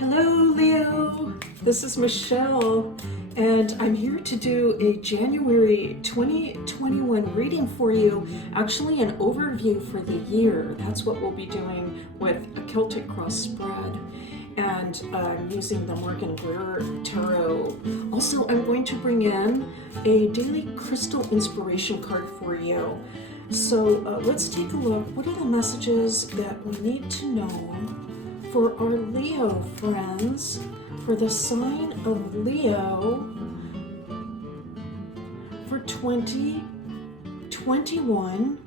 Hello, Leo. This is Michelle, and I'm here to do a January 2021 reading for you. Actually, an overview for the year. That's what we'll be doing with a Celtic cross spread. And I'm using the Morgan Greer Tarot. Also, I'm going to bring in a daily crystal inspiration card for you. So let's take a look. What are the messages that we need to know for our Leo friends, for the sign of Leo for 2021?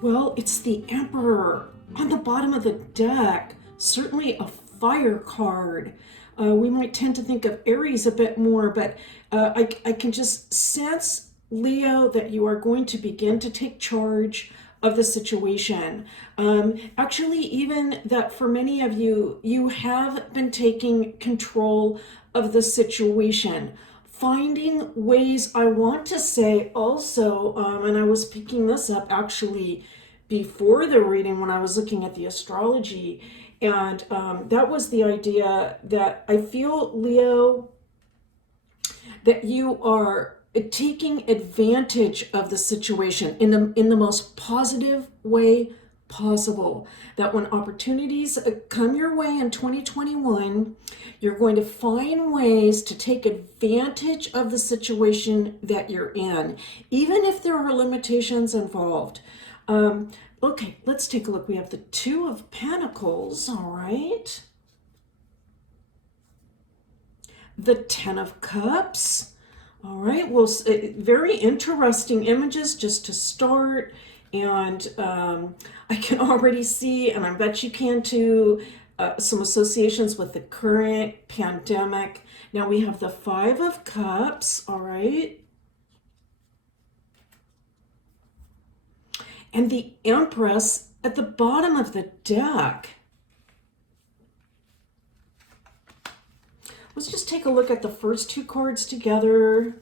Well, it's the Emperor on the bottom of the deck. Certainly a fire card. We might tend to think of Aries a bit more, but I can just sense, Leo, that you are going to begin to take charge of the situation. Actually, even that for many of you, you have been taking control of the situation. Finding ways, I want to say also, and I was picking this up actually before the reading when I was looking at the astrology, and that was the idea that I feel, Leo, that you are taking advantage of the situation in the most positive way possible. That when opportunities come your way in 2021, you're going to find ways to take advantage of the situation that you're in, even if there are limitations involved. Okay, let's take a look. We have the Two of Pentacles, all right. The Ten of Cups. All right, well, very interesting images just to start. And I can already see, and I bet you can too, some associations with the current pandemic. Now we have the Five of Cups, all right. And the Empress at the bottom of the deck. Let's just take a look at the first two cards together.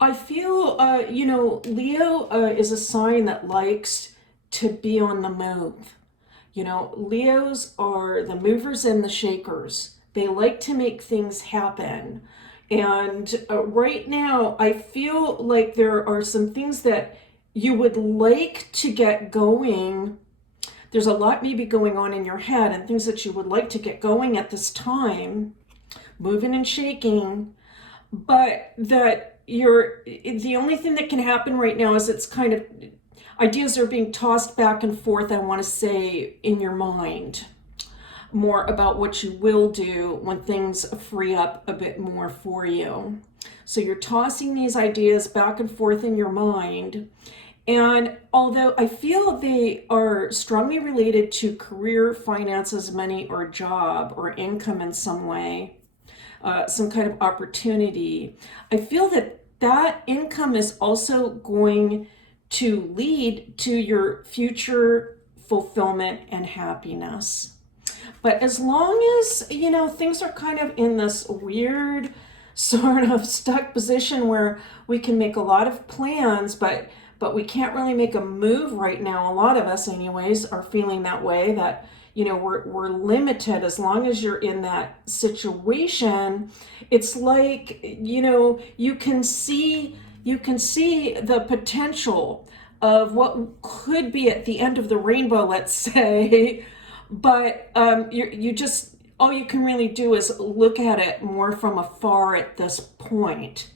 I feel, Leo is a sign that likes to be on the move. Leos are the movers and the shakers. They like to make things happen. And right now, I feel like there are some things that you would like to get going. There's a lot maybe going on in your head and things that you would like to get going at this time, moving and shaking, but that the only thing that can happen right now is it's kind of, ideas are being tossed back and forth, I want to say, in your mind, more about what you will do when things free up a bit more for you. So you're tossing these ideas back and forth in your mind. And although I feel they are strongly related to career, finances, money, or job, or income in some way, some kind of opportunity, I feel that that income is also going to lead to your future fulfillment and happiness. But as long as, things are kind of in this weird sort of stuck position where we can make a lot of plans, but we can't really make a move right now. A lot of us anyways are feeling that way, that we're limited. As long as you're in that situation, it's like you can see the potential of what could be at the end of the rainbow, let's say, but you just, all you can really do is look at it more from afar at this point.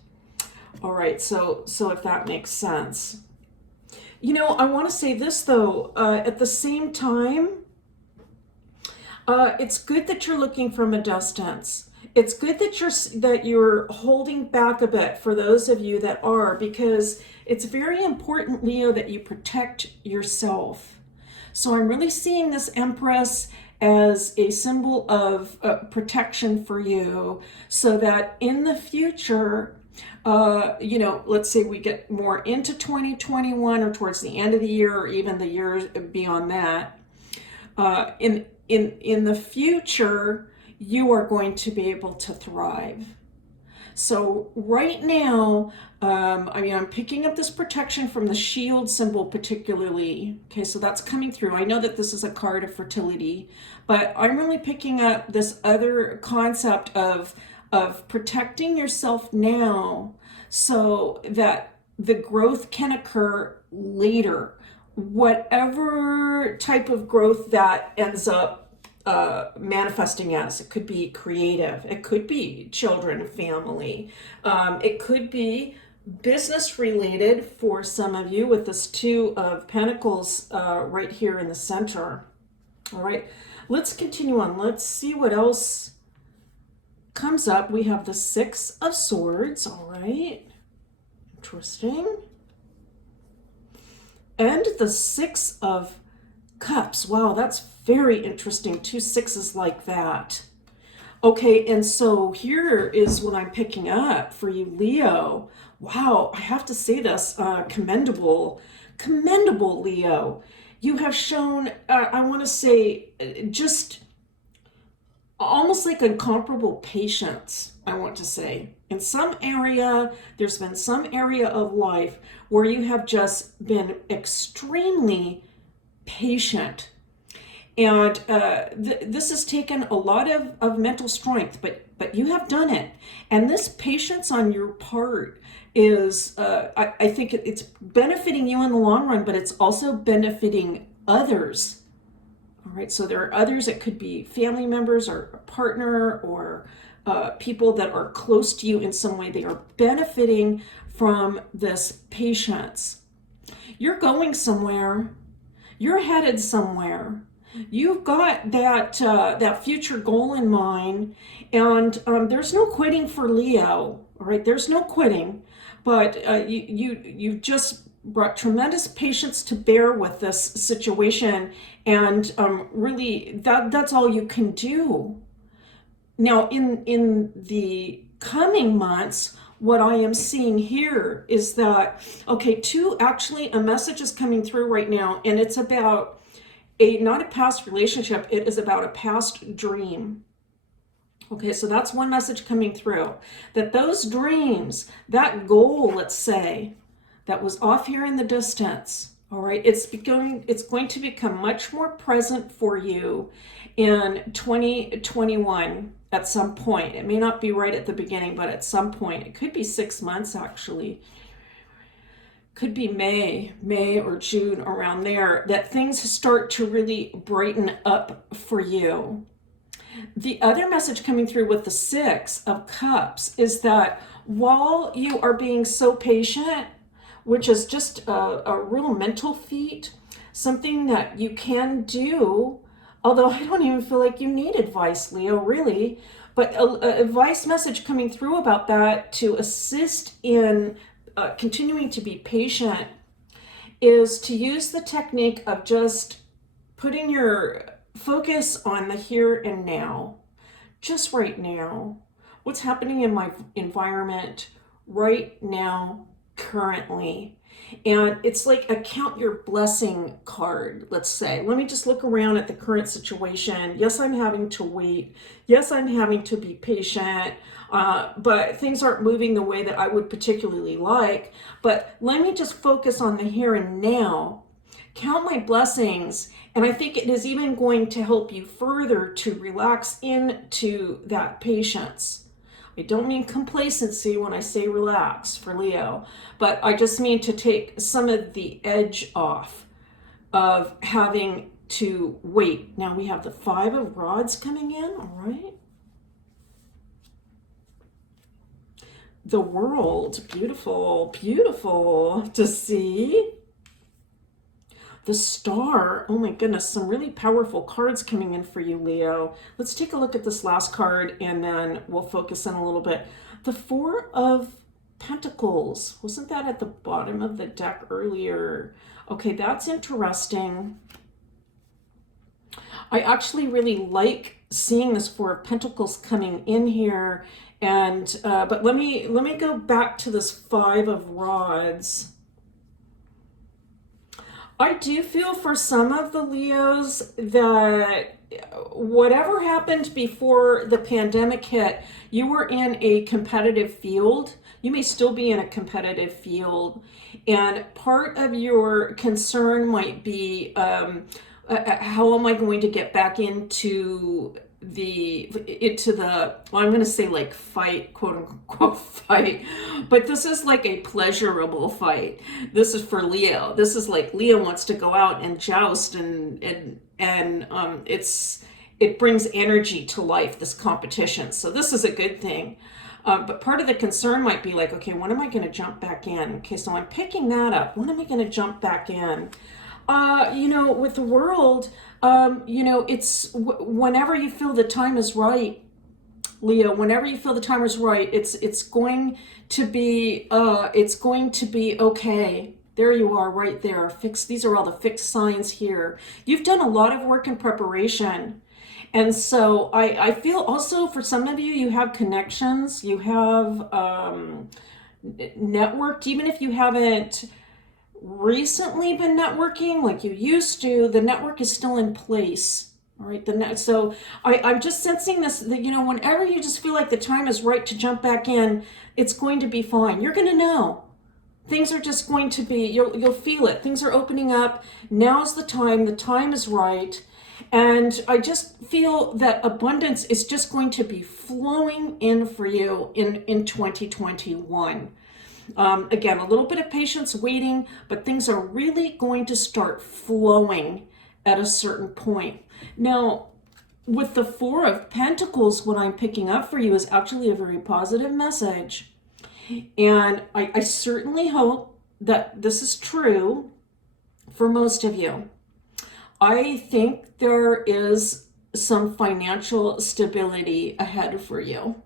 All right, so if that makes sense. I want to say this though, at the same time, it's good that you're looking from a distance. It's good that you're holding back a bit for those of you that are, because it's very important, Leo, that you protect yourself. So I'm really seeing this Empress as a symbol of protection for you, so that in the future, let's say we get more into 2021 or towards the end of the year or even the years beyond that, in the future, you are going to be able to thrive. So right now, I mean, I'm picking up this protection from the shield symbol particularly. Okay, so that's coming through. I know that this is a card of fertility, but I'm really picking up this other concept of protecting yourself now so that the growth can occur later. Whatever type of growth that ends up manifesting as. It could be creative, it could be children, family, it could be business related for some of you with this Two of Pentacles right here in the center. All right, let's continue on. Let's see what else comes up. We have the Six of Swords. All right, interesting. And the Six of Cups. Wow, that's very interesting. Two sixes like that. Okay, and so here is what I'm picking up for you, Leo. Wow, I have to say this, commendable, commendable, Leo. You have shown, I want to say, just almost like incomparable patience, I want to say. In some area, there's been some area of life where you have just been extremely patient. And this has taken a lot of mental strength, but you have done it. And this patience on your part is, I think it's benefiting you in the long run, but it's also benefiting others. All right, so there are others. It could be family members or a partner or people that are close to you in some way. They are benefiting from this patience. You're going somewhere. You're headed somewhere. You've got that future goal in mind, and there's no quitting for Leo. All right, there's no quitting, but you just brought tremendous patience to bear with this situation, and really that's all you can do. Now, in the coming months, what I am seeing here is that, okay, actually a message is coming through right now, and it's about not a past relationship, it is about a past dream. Okay, so that's one message coming through. That those dreams, that goal, let's say, that was off here in the distance, all right, it's going to become much more present for you in 2021 at some point. It may not be right at the beginning, but at some point. It could be 6 months actually. Could be May or June, around there, that things start to really brighten up for you. The other message coming through with the Six of Cups is that while you are being so patient, which is just a real mental feat, something that you can do, although I don't even feel like you need advice, Leo, really, but a advice message coming through about that to assist in continuing to be patient is to use the technique of just putting your focus on the here and now, just right now. What's happening in my environment right now, currently? And it's like a count your blessing card, let's say. Let me just look around at the current situation. Yes, I'm having to wait. Yes, I'm having to be patient. But things aren't moving the way that I would particularly like. But let me just focus on the here and now, count my blessings, and I think it is even going to help you further to relax into that patience. I don't mean complacency when I say relax for Leo, but I just mean to take some of the edge off of having to wait. Now we have the Five of Rods coming in, all right? The World, beautiful, beautiful to see. The Star, oh my goodness, some really powerful cards coming in for you, Leo. Let's take a look at this last card and then we'll focus in a little bit. The Four of Pentacles, wasn't that at the bottom of the deck earlier? Okay, that's interesting. I actually really like seeing this Four of Pentacles coming in here, and but let me go back to this Five of Rods. I do feel for some of the Leos that whatever happened before the pandemic hit, you were in a competitive field. You may still be in a competitive field. And part of your concern might be, how am I going to get back into the well, I'm going to say like fight, quote unquote fight, but this is like a pleasurable fight. This is for Leo. This is like Leo wants to go out and joust, it brings energy to life, this competition. So this is a good thing. But part of the concern might be like, okay, when am I going to jump back in? Okay, so I'm picking that up. When am I going to jump back in? With the world, it's whenever you feel the time is right, Leo. Whenever you feel the time is right, it's going to be okay. There you are, right there. These are all the fixed signs here. You've done a lot of work in preparation. And so I feel also for some of you, you have connections, you have networked, even if you haven't recently been networking like you used to, the network is still in place. All right, so I'm just sensing this, that, whenever you just feel like the time is right to jump back in, it's going to be fine. You're going to know. Things are just going to be, you'll feel it. Things are opening up. Now's the time is right. And I just feel that abundance is just going to be flowing in for you in 2021. Again, a little bit of patience waiting, but things are really going to start flowing at a certain point. Now, with the Four of Pentacles, what I'm picking up for you is actually a very positive message. And I certainly hope that this is true for most of you. I think there is some financial stability ahead for you.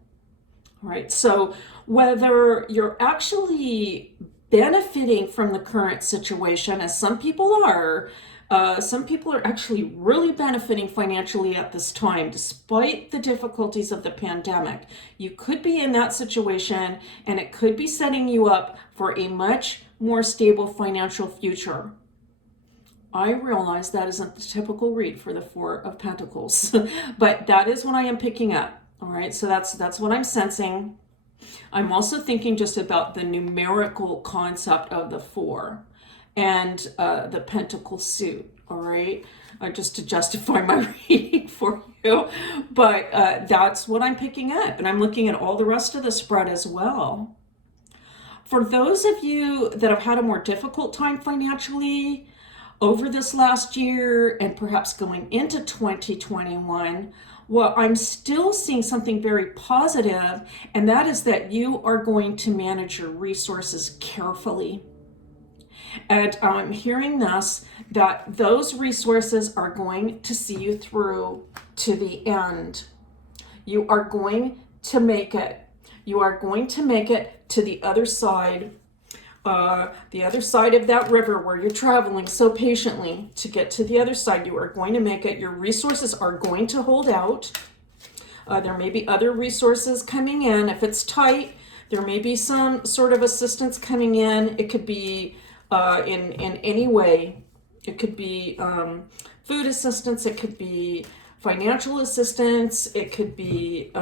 All right, so whether you're actually benefiting from the current situation, as some people are actually really benefiting financially at this time, despite the difficulties of the pandemic. You could be in that situation, and it could be setting you up for a much more stable financial future. I realize that isn't the typical read for the Four of Pentacles, but that is what I am picking up. All right, so that's what I'm sensing. I'm also thinking just about the numerical concept of the four and the pentacle suit. All right, just to justify my reading for you, but that's what I'm picking up, and I'm looking at all the rest of the spread as well. For those of you that have had a more difficult time financially over this last year and perhaps going into 2021, well, I'm still seeing something very positive, and that is that you are going to manage your resources carefully. And I'm hearing this, that those resources are going to see you through to the end. You are going to make it. You are going to make it to the other side of that river where you're traveling so patiently to get to the other side. You are going to make it. Your resources are going to hold out. There may be other resources coming in. If it's tight, there may be some sort of assistance coming in. It could be in any way. It could be food assistance. It could be financial assistance. It could be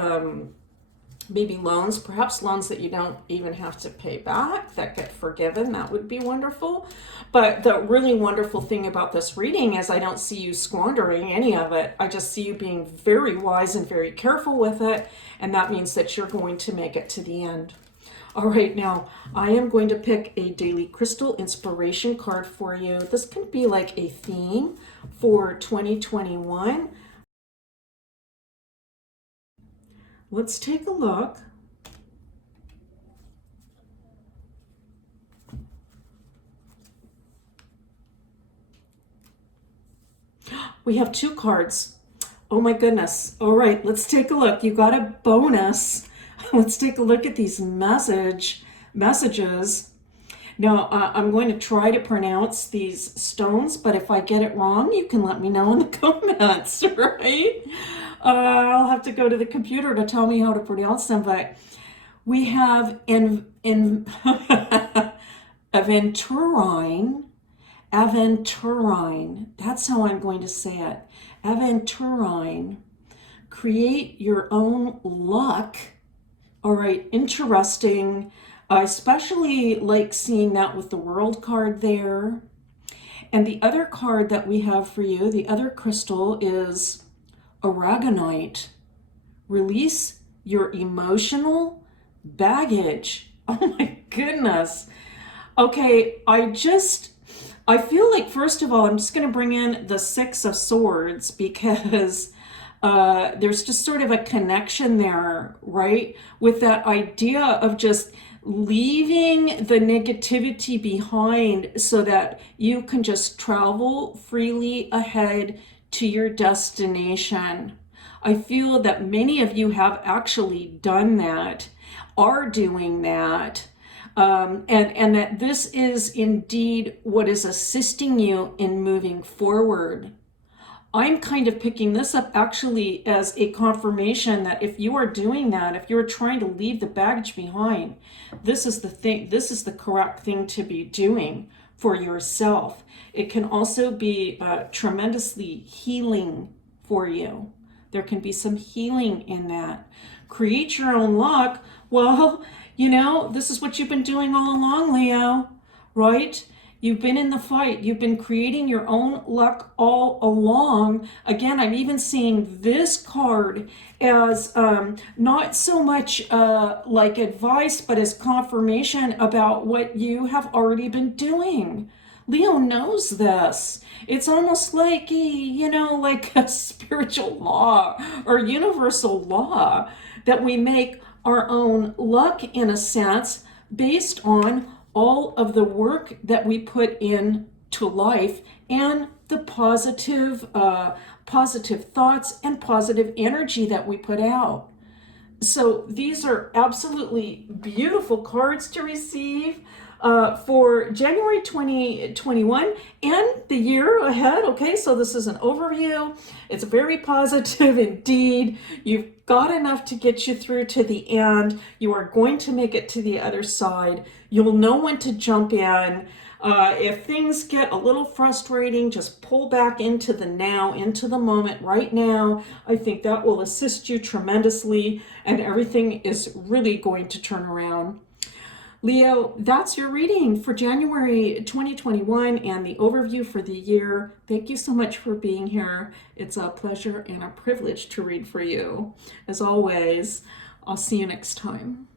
maybe loans, perhaps loans that you don't even have to pay back, that get forgiven. That would be wonderful. But the really wonderful thing about this reading is I don't see you squandering any of it. I just see you being very wise and very careful with it. And that means that you're going to make it to the end. All right, now I am going to pick a daily crystal inspiration card for you. This can be like a theme for 2021. Let's take a look. We have two cards. Oh my goodness. All right, let's take a look. You got a bonus. Let's take a look at these messages. Now, I'm going to try to pronounce these stones, but if I get it wrong, you can let me know in the comments, right? I'll have to go to the computer to tell me how to pronounce them, but we have aventurine aventurine. That's how I'm going to say it. Aventurine. Create your own luck. All right, interesting. I especially like seeing that with the World card there. And the other card that we have for you, the other crystal, is aragonite. Release your emotional baggage. Oh my goodness. Okay, I feel like, first of all, I'm just going to bring in the Six of Swords because there's just sort of a connection there, right? With that idea of just leaving the negativity behind so that you can just travel freely ahead to your destination. I feel that many of you have actually done that, are doing that. And that this is indeed what is assisting you in moving forward. I'm kind of picking this up actually as a confirmation that if you are doing that, if you're trying to leave the baggage behind, this is the thing, this is the correct thing to be doing for yourself. It can also be tremendously healing for you. There can be some healing in that. Create your own luck. Well, this is what you've been doing all along, Leo, right? You've been in the fight. You've been creating your own luck all along. Again, I'm even seeing this card as not so much like advice, but as confirmation about what you have already been doing. Leo knows this. It's almost like, like a spiritual law or universal law that we make our own luck in a sense based on all of the work that we put into life and the positive thoughts and positive energy that we put out. So these are absolutely beautiful cards to receive for January 2021 and the year ahead. Okay, so this is an overview. It's very positive indeed. You've got enough to get you through to the end. You are going to make it to the other side. You'll know when to jump in. If things get a little frustrating, just pull back into the now, into the moment right now. I think that will assist you tremendously and everything is really going to turn around. Leo, that's your reading for January 2021 and the overview for the year. Thank you so much for being here. It's a pleasure and a privilege to read for you. As always, I'll see you next time.